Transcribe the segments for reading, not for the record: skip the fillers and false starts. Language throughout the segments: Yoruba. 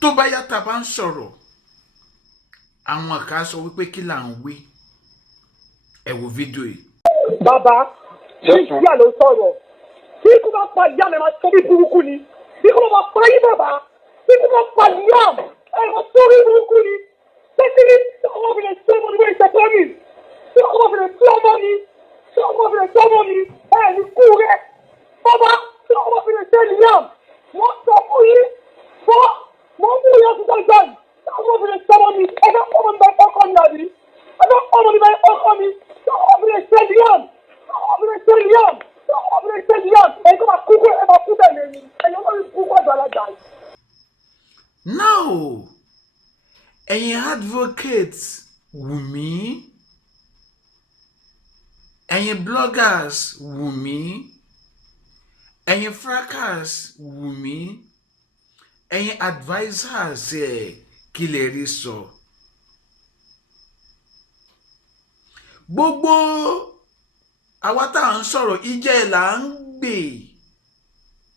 tó bá yá tá bá ń sọ̀rọ̀ àwọn kan sọ wípé kí là ń wí ẹ wo fídíò yìí. Bàbá ìyá ló sọ̀rọ̀ tí kò bá pa ìyá mi máa tóbi burúkú ni bí kò bá pa yín bàbá bí kò bá pa ìyá ẹ máa tóbi burúkú ni tẹ́tí ní ọmọbìnrin tí ọmọ nígbà ìṣẹ̀tọ́ mi tí ọmọbìnrin tí ọmọ ni tí ọmọbìnrin tí ọmọ ni ẹ ní kú rẹ bàbá tí ọmọbìnrin tí ènìyàn wọ́n sọ fún yín fọ́ wọ́n mú ìyá tó dàgbà yìí tí ọmọbìnrin tí ọmọ ni ẹgbẹ́ ọmọ mi bá ọkọ mi àbí ẹgbẹ́ ọmọ mi bá ọkọ mi tí ọmọbìnrin tí ènìyàn Now, ẹ̀yin advocates Wumi, ẹ̀yin bloggers Wumi, ẹ̀yin fracas Wumi, ẹ̀yin advisors kí lè rí sọ. Gbogbo àwa tá à ń sọ̀rọ̀ ìjẹ́ là ń gbè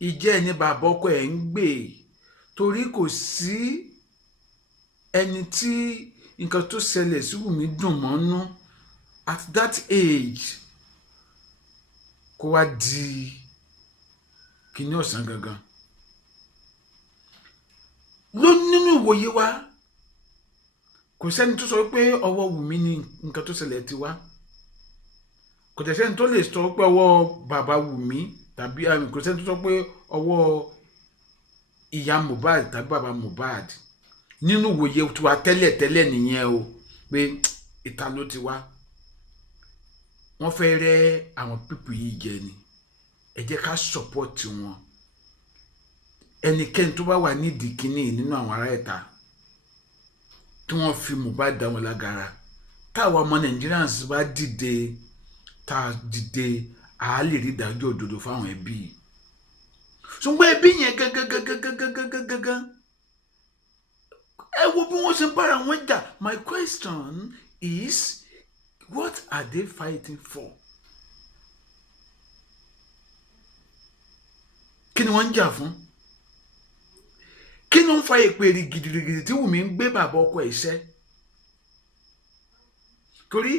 ìjẹ́ ni bàbá ọkọ ẹ̀ ń gbè torí kò sí ẹni tí nǹkan tó ṣẹlẹ̀ sí Wùmí dùn mọ́nú at that age kó wá di kíní ọ̀sán gangan ló nínú ìwòye wa kò sẹ́ni tó sọ pé ọwọ́ Wùmí ni nǹkan tó ṣẹlẹ̀ ti wá kò tẹ̀ sẹ́ni tó lè sọ pé ọwọ́ bàbá Wùmí tàbí kò sẹ́ni tó sọ pé ọwọ́ ìyá Mohbad tàbí bàbá Mohbad nínú ìwòye tiwa tẹ́lẹ̀ nìyẹn o pé ìta ló ti wá wọ́n fẹ́ rẹ́ àwọn pípù yìí jẹ ni ẹ jẹ́ ká sọ́pọ́ọ̀tì wọn ẹnikẹ́ni tó bá wà nídìí kínní nínú àwọn ará ẹ̀ta tí wọ́n fi Mohbad dá wọn lágara táwa ọmọ Nigerians bá dìde tá a dìde a lè rí ìdájọ́ òdodo fáwọn ẹbí ṣùgbọ́n ẹbí yẹn gangan ẹ wo bí wọ́n ṣe ń bára wọn jà. My question is, what are they fighting for? Kí ni wọ́n ń jà fún? Kí ló ń fa ìpèrè gidigidi tí Wùmí ń gbé bàbá ọkọ ẹ̀ ṣẹ́? Torí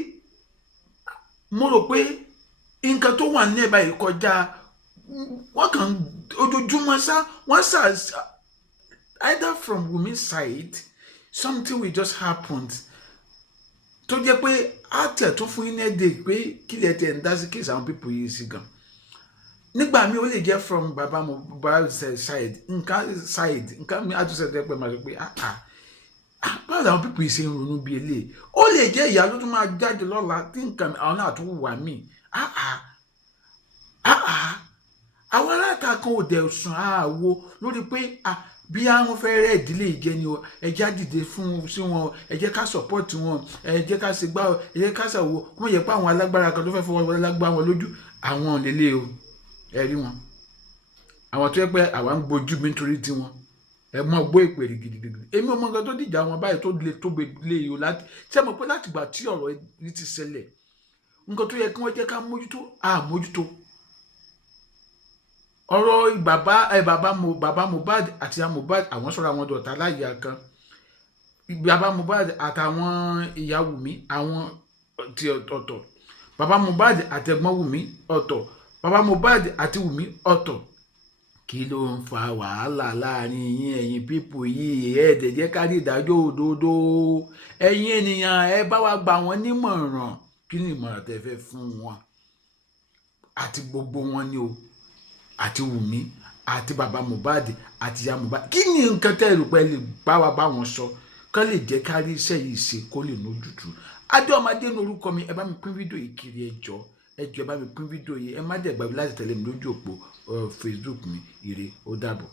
mo rò pé nǹkan tó wà ní ẹ̀bá yìí kọjá wọ́n kàn ojoojúmọ́ sá wọ́n sá either from Wumi's side something will just happen tó jẹ́ pé á tẹ̀ tó fún yín ẹ̀dẹ̀ pé kí lè tẹ̀ ń dá sí kéèsì àwọn pípọ̀ yìí sí gan. Nígbà mi ó lè jẹ́ from bàbá Mohbad side nǹkan mi á tún ṣẹ̀dẹ̀ pé màá sọ pé báwo làwọn pípọ̀ yìí ṣe ń ronú bí eléyìí ó lè jẹ́ ìyá ló tún máa jáde lọ́la tí nǹkan àwọn náà tún wà mí àwọn aláta kan ò dẹ̀ sùn àwo lórí pé bí àwọn fẹ́ rẹ́ ìdílé ìjẹ ni o ẹ jẹ́ dìde fún sí wọn ẹ jẹ́ ká support wọn ẹ jẹ́ ká ṣe gbá ẹ jẹ́ ká ṣàwo wọ́n yẹ pé àwọn alágbára kan tó fẹ́ fọwọ́ lágbá wọn lójú àwọn lélẹ̀ o ẹ rí wọn àwọn tó yẹ pé àwa ń gbojú mi nítorí tiwọn ẹ mọ gbọ́ ìpèrè gidigidi èmi ọmọ nǹkan tó dìjà wọn báyìí tó le tó gbélé yìí o láti ṣe mọ̀ pé láti gbà tí ọ̀rọ̀ yìí ti ṣẹlẹ̀ nǹkan tó yẹ kí wọ́n jẹ́ ká mójútó mójútó ọ̀rọ̀ bàbá Mohbad àti ìyá Mohbad àwọn sọ̀rọ̀ àwọn dọ̀tá láyé kan bàbá Mohbad àtàwọn ìyá Wùmí àwọn ti ọ̀tọ̀ bàbá Mohbad àtẹ̀gbọ́n Wùmí ọ̀tọ̀ bàbá Mohbad àti Wùmí ọ̀tọ̀ kí ló ń fa wàhálà láàrin yín ẹ̀yin pípò yìí ẹ̀ẹ́dẹ̀ jẹ́ ká rí ìdájọ́ òdodo ẹ̀yin ènìyàn ẹ bá wa gbà wọ́n nímọ̀ràn kí ni ìmọ̀ràn tẹ́ fẹ́ fún wọn àti gbogbo wọn ni o àti Wùmí àti bàbá Mohbad àti ìyá Mohbad kí ni nǹkan tẹ́ rò pé lè bá wa bá wọn sọ kán lè jẹ́ ká rí iṣẹ́ yìí ṣe kó lè lójútùú. Adéọmọdé ní orúkọ mi ẹ bá mi pín fídíò yìí kiri ẹjọ́ ẹ bá mi pín fídíò yìí ẹ má dẹ̀ gbàgbé láti tẹ̀lé mi lójú òpó Facebook mi ire ó dàbọ̀.